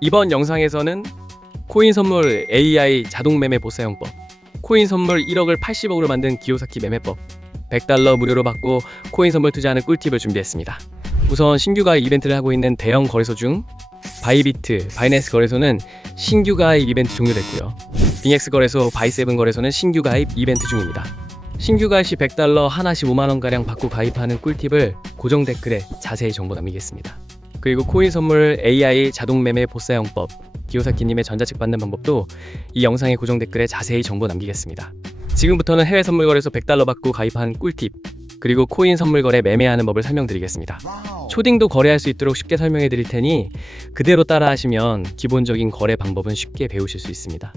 이번 영상에서는 코인 선물 AI 자동 매매 보사용법, 코인 선물 1억을 80억으로 만든 기요사키 매매법, 100달러 무료로 받고 코인 선물 투자하는 꿀팁을 준비했습니다. 우선 신규 가입 이벤트를 하고 있는 대형 거래소 중 바이비트, 바이낸스 거래소는 신규 가입 이벤트 종료됐고요. 빙엑스 거래소, 바이세븐 거래소는 신규 가입 이벤트 중입니다. 신규 가입 시 100달러 하나씩 5만원가량 받고 가입하는 꿀팁을 고정 댓글에 자세히 정보 남기겠습니다. 그리고 코인 선물 AI 자동 매매 보사용법, 기요사키님의 전자책 받는 방법도 이 영상의 고정 댓글에 자세히 정보 남기겠습니다. 지금부터는 해외 선물 거래소 100달러 받고 가입한 꿀팁, 그리고 코인 선물 거래 매매하는 법을 설명드리겠습니다. 초딩도 거래할 수 있도록 쉽게 설명해 드릴 테니 그대로 따라 하시면 기본적인 거래 방법은 쉽게 배우실 수 있습니다.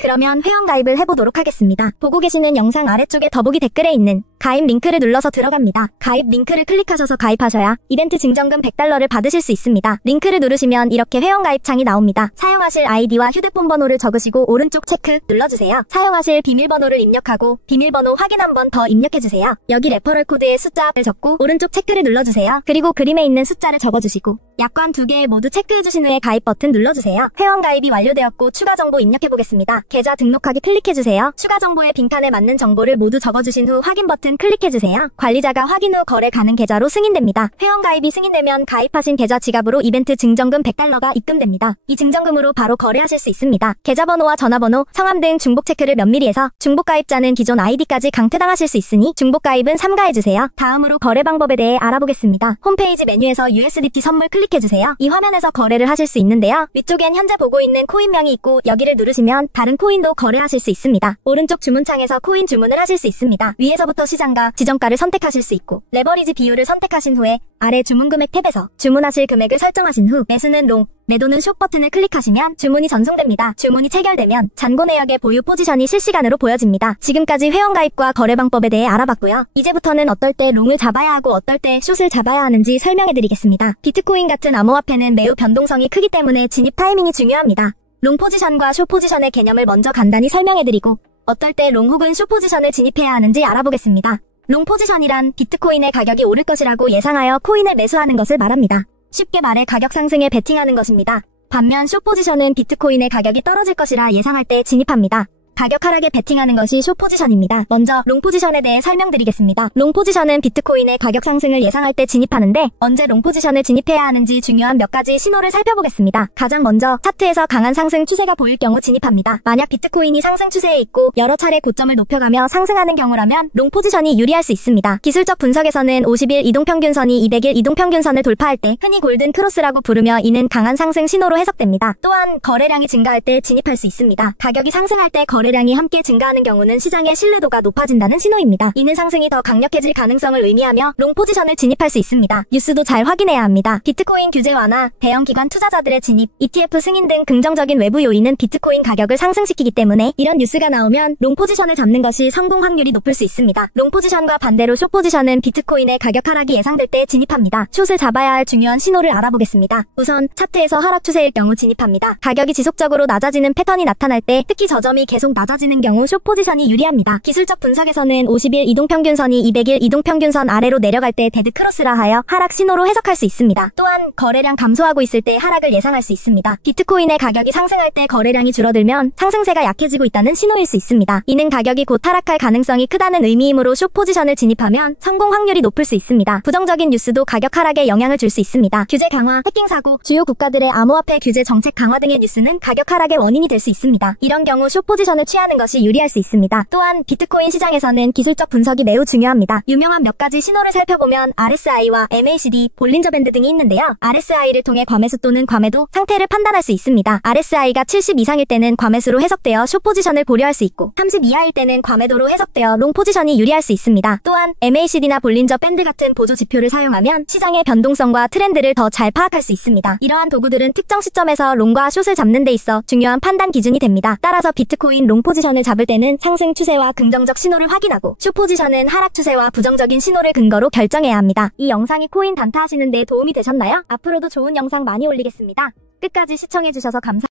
그러면 회원가입을 해보도록 하겠습니다. 보고 계시는 영상 아래쪽에 더보기 댓글에 있는 가입 링크를 눌러서 들어갑니다. 가입 링크를 클릭하셔서 가입하셔야 이벤트 증정금 100달러를 받으실 수 있습니다. 링크를 누르시면 이렇게 회원가입 창이 나옵니다. 사용하실 아이디와 휴대폰 번호를 적으시고 오른쪽 체크 눌러주세요. 사용하실 비밀번호를 입력하고 비밀번호 확인 한 번 더 입력해주세요. 여기 레퍼럴 코드에 숫자를 적고 오른쪽 체크를 눌러주세요. 그리고 그림에 있는 숫자를 적어주시고 약관 2개 모두 체크해주신 후에 가입 버튼 눌러주세요. 회원가입이 완료되었고 추가 정보 입력해보겠습니다. 계좌 등록하기 클릭해주세요. 추가 정보의 빈칸에 맞는 정보를 모두 적어주신 후 확인 버튼 클릭해주세요. 관리자가 확인 후 거래 가능 계좌로 승인됩니다. 회원가입이 승인되면 가입하신 계좌 지갑으로 이벤트 증정금 100달러가 입금됩니다. 이 증정금으로 바로 거래하실 수 있습니다. 계좌번호와 전화번호, 성함 등 중복 체크를 면밀히 해서 중복가입자는 기존 아이디까지 강퇴당하실 수 있으니 중복가입은 삼가해주세요. 다음으로 거래 방법에 대해 알아보겠습니다. 홈페이지 메뉴에서 USDT 선물 클릭해주세요. 이 화면에서 거래를 하실 수 있는데요. 위쪽엔 현재 보고 있는 코인명이 있고 여기를 누르시면 다른 코인도 거래하실 수 있습니다. 오른쪽 주문창에서 코인 주문을 하실 수 있습니다. 위에서부터 시장가, 지정가를 선택하실 수 있고 레버리지 비율을 선택하신 후에 아래 주문금액 탭에서 주문하실 금액을 설정하신 후 매수는 롱, 매도는 숏 버튼을 클릭하시면 주문이 전송됩니다. 주문이 체결되면 잔고 내역의 보유 포지션이 실시간으로 보여집니다. 지금까지 회원가입과 거래 방법에 대해 알아봤고요. 이제부터는 어떨 때 롱을 잡아야 하고 어떨 때 숏을 잡아야 하는지 설명해드리겠습니다. 비트코인 같은 암호화폐는 매우 변동성이 크기 때문에 진입 타이밍이 중요합니다. 롱 포지션과 숏 포지션의 개념을 먼저 간단히 설명해드리고 어떨 때 롱 혹은 숏 포지션을 진입해야 하는지 알아보겠습니다. 롱 포지션이란 비트코인의 가격이 오를 것이라고 예상하여 코인을 매수하는 것을 말합니다. 쉽게 말해 가격 상승에 베팅하는 것입니다. 반면 숏 포지션은 비트코인의 가격이 떨어질 것이라 예상할 때 진입합니다. 가격 하락에 베팅하는 것이 숏 포지션입니다. 먼저 롱 포지션에 대해 설명드리겠습니다. 롱 포지션은 비트코인의 가격 상승을 예상할 때 진입하는데 언제 롱 포지션을 진입해야 하는지 중요한 몇 가지 신호를 살펴보겠습니다. 가장 먼저 차트에서 강한 상승 추세가 보일 경우 진입합니다. 만약 비트코인이 상승 추세에 있고 여러 차례 고점을 높여가며 상승하는 경우라면 롱 포지션이 유리할 수 있습니다. 기술적 분석에서는 50일 이동평균선이 200일 이동평균선을 돌파할 때 흔히 골든 크로스라고 부르며 이는 강한 상승 신호로 해석됩니다. 또한 거래량이 증가할 때 진입할 수 있습니다. 가격이 상승할 때 거래량이 함께 증가하는 경우는 시장의 신뢰도가 높아진다는 신호입니다. 이는 상승이 더 강력해질 가능성을 의미하며 롱 포지션을 진입할 수 있습니다. 뉴스도 잘 확인해야 합니다. 비트코인 규제 완화, 대형 기관 투자자들의 진입, ETF 승인 등 긍정적인 외부 요인은 비트코인 가격을 상승시키기 때문에 이런 뉴스가 나오면 롱 포지션을 잡는 것이 성공 확률이 높을 수 있습니다. 롱 포지션과 반대로 숏 포지션은 비트코인의 가격 하락이 예상될 때 진입합니다. 숏을 잡아야 할 중요한 신호를 알아보겠습니다. 우선 차트에서 하락 추세일 경우 진입합니다. 가격이 지속적으로 낮아지는 패턴이 나타날 때 특히 저점이 계속 낮아지는 경우 숏 포지션이 유리합니다. 기술적 분석에서는 50일 이동평균선이 200일 이동평균선 아래로 내려갈 때 데드 크로스라 하여 하락 신호로 해석할 수 있습니다. 또한 거래량 감소하고 있을 때 하락을 예상할 수 있습니다. 비트코인의 가격이 상승할 때 거래량이 줄어들면 상승세가 약해지고 있다는 신호일 수 있습니다. 이는 가격이 곧 하락할 가능성이 크다는 의미이므로 숏 포지션을 진입하면 성공 확률이 높을 수 있습니다. 부정적인 뉴스도 가격 하락에 영향을 줄 수 있습니다. 규제 강화, 해킹 사고, 주요 국가들의 암호화폐 규제 정책 강화 등의 뉴스는 가격 하락의 원인이 될 수 있습니다. 이런 경우 숏 포지션을 취하는 것이 유리할 수 있습니다. 또한 비트코인 시장에서는 기술적 분석이 매우 중요합니다. 유명한 몇 가지 신호를 살펴보면 RSI와 MACD, 볼린저 밴드 등이 있는데요. RSI를 통해 과매수 또는 과매도 상태를 판단할 수 있습니다. RSI가 70 이상일 때는 과매수로 해석되어 숏 포지션을 고려할 수 있고 30 이하일 때는 과매도로 해석되어 롱 포지션이 유리할 수 있습니다. 또한 MACD나 볼린저 밴드 같은 보조 지표를 사용하면 시장의 변동성과 트렌드를 더 잘 파악할 수 있습니다. 이러한 도구들은 특정 시점에서 롱과 숏을 잡는 데 있어 중요한 판단 기준이 됩니다. 따라서 비트코인 롱 포지션을 잡을 때는 상승 추세와 긍정적 신호를 확인하고 숏 포지션은 하락 추세와 부정적인 신호를 근거로 결정해야 합니다. 이 영상이 코인 단타하시는 데 도움이 되셨나요? 앞으로도 좋은 영상 많이 올리겠습니다. 끝까지 시청해주셔서 감사합니다.